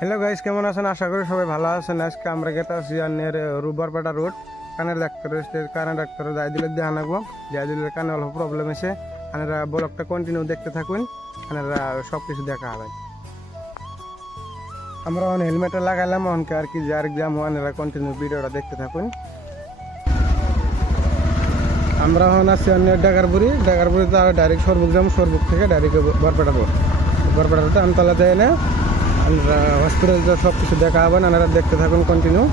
Hello guys, কেমন আছেন? আশা করি সবাই ভালো আছেন। আজকে আমরা গেতে আছি রুবারপাটা রোড কানের ডাক্তার যাই দিলে দেখা নাকবো। যাই দিলে কানে অল্প প্রবলেম আছে। আপনারা ব্লগটা কন্টিনিউ দেখতে থাকুন, আপনারা সব কিছু দেখা হবে। আমরা হেলমেটটা লাগাইলাম অনকে আর কি যার এক্সাম আপনারা কন্টিনিউ ভিডিওটা দেখতে থাকুন। আমরা এখন আছি ডাকারপুরি তো ডাইরেক্ট সরবুক যাম, সরবুক থেকে ডাইরেক্ট বরপাটা রোড। বরপাটা রোডে আমতলা যায় না, আমরা হসপিটাল সব কিছু দেখা হবেন, আপনারা দেখতে থাকুন কন্টিনিউ।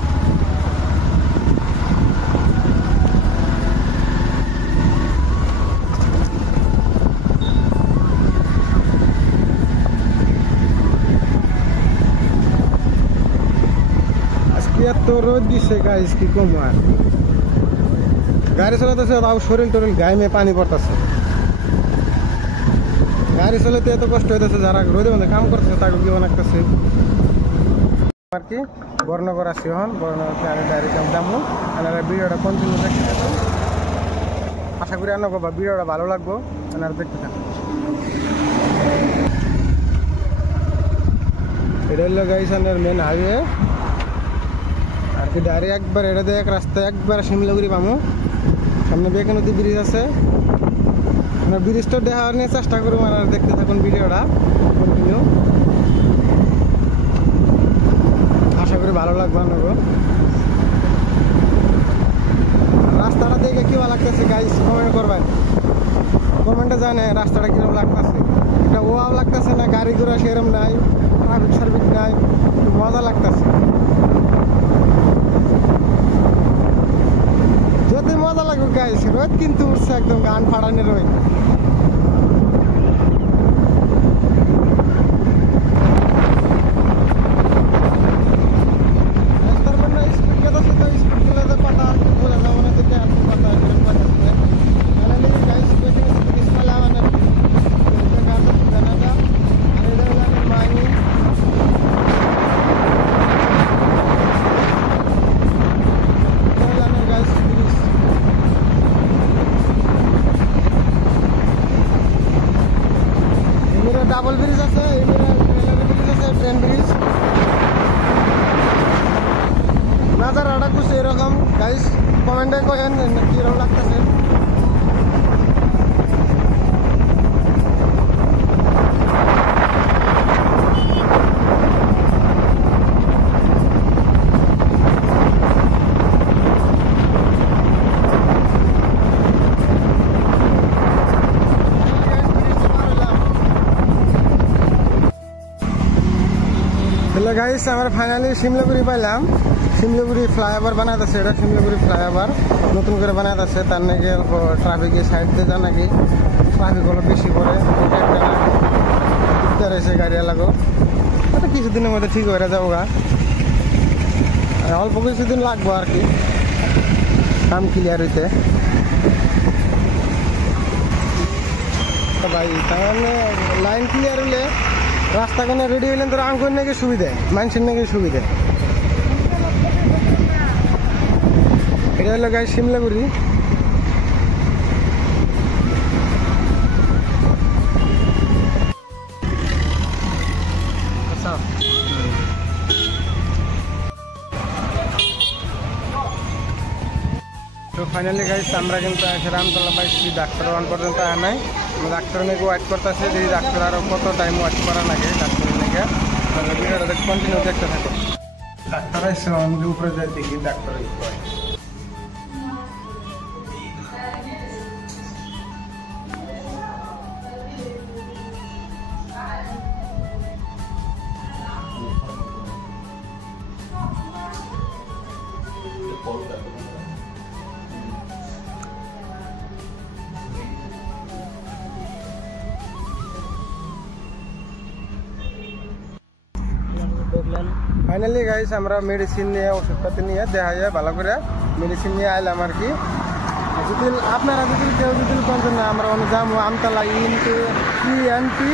আজকে এত রোদ দিছে গাইস, কি কম আর গাড়ি চালাতেছে তাও শরীর টরিল গায়ে মেয়ে পানি পড়তেছে। গাড়ি চালাতে এত কষ্ট হইতেছে, যারা রোদে মধ্যে কাম করতেছে তাকে জীবন লাগতেছে আর কি। বর্ণগর আসি এখন বর্ণগরতে আমি ডাইরেক্ট যাবো, আপনারা ভিডিওটা কন্টিনিউ দেখতে থাকুন। আশা করি আপনার ভিডিওটা ভালো লাগবো, আপনারা দেখতে থাকুন। এটা হলো গাইস মেন হাইওয়ে আর কি। ডাইরেক্ট একবার এটা দিয়ে এক রাস্তায় একবার শিমলাগুড়ি পাবো। সামনে বেকে নদী ব্রিজ আছে, আমরা ব্রিজটা দেখার নিয়ে চেষ্টা করবো, আপনারা দেখতে থাকুন ভিডিওটা কন্টিনিউ। আশা করি ভালো লাগবে আপনাকে। রাস্তাটা দেখে কি ভালো লাগতেছে গাইস কমেন্ট করবেন, কমেন্টে জানে রাস্তাটা কিরকম লাগতেছে। এটা ওয়াও লাগতেছে না, গাড়ি ঘোড়া সেরকম নাই, ট্রাফিক সার্ভিস নাই, মজা লাগতেছে। যদি মজা লাগবে গাইস, রোদ কিন্তু উঠছে একদম গান ফাড়ানি রোদ। ডাবল ব্রিজ আছে, ব্রিজ আছে, ট্রেন ব্রিজ। নাজারাটা কিছু এরকম গাইস, কমেন্টে কয়েন কিরকম লাগতেছে। গাইস আমরা ফাইনালি শিমলাগুড়ি পাইলাম। শিমলাগুড়ি ফ্লাইওভার বানাইতেছে, এটা শিমলাগুড়ি ফ্লাইওভার নতুন করে বানাইতেছে। তার নাকি ট্রাফিকের সাইড দিয়ে যা নাকি ট্রাফিক হলো বেশি করে, দিকদার হয়েছে গাড়ি এলাকা। এটা কিছুদিনের মধ্যে ঠিক হয়ে যাবো গা, অল্প কিছুদিন লাগবো আর কি কাম ক্লিয়ার হইতে ভাই। তার মানে লাইন ক্লিয়ার হলে রাস্তাখানে রেডি হইলেন তোর আঙ্কুর নাকি সুবিধা, মানুষের নাকি সুবিধা। এটা হলো গাই শিমলাগুড়ি। তো ফাইনালি গাইস আমরা কিন্তু রামতলা পাইছি, ডাক্তার ওয়ান পর্যন্ত আয় নাই। ডাক্তার নাকি ওয়েট করতেছে, যদি ডাক্তার আরো কত টাইম ওয়েট করা লাগে ডাক্তারের নাকি। ভিডিওটা কন্টিনিউ দেখতে থাকো। ডাক্তার এসে আমাকে উপরে যাই দেখি ডাক্তার ফাইনালি গাইস আমরা মেডিসিন নিয়ে ওষুধপাতি নিয়ে দেখা যায় ভালো করে মেডিসিন নিয়ে আইলাম আর কি। যদি আপনারা যদি কেউ যদি বলছেন না আমরা যাবো আমতলা ইএনটি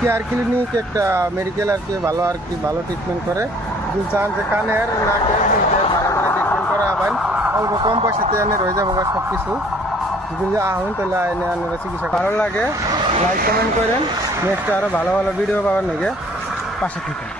কেয়ার ক্লিনিক একটা মেডিকেল আর কি, ভালো আর কি ভালো ট্রিটমেন্ট করে। যদি চান যে কানের নাকের ভালো করে ট্রিটমেন্ট করা হবেন, অল্প কম পয়সাতে এনে রয়ে যাবো সব কিছু। যদি আহুন তাহলে এনে আপনারা চিকিৎসা ভালো লাগে লাইক কমেন্ট করেন। নেক্সট আরও ভালো ভালো ভিডিও পাওয়ার নাকি পাশে থাকেন।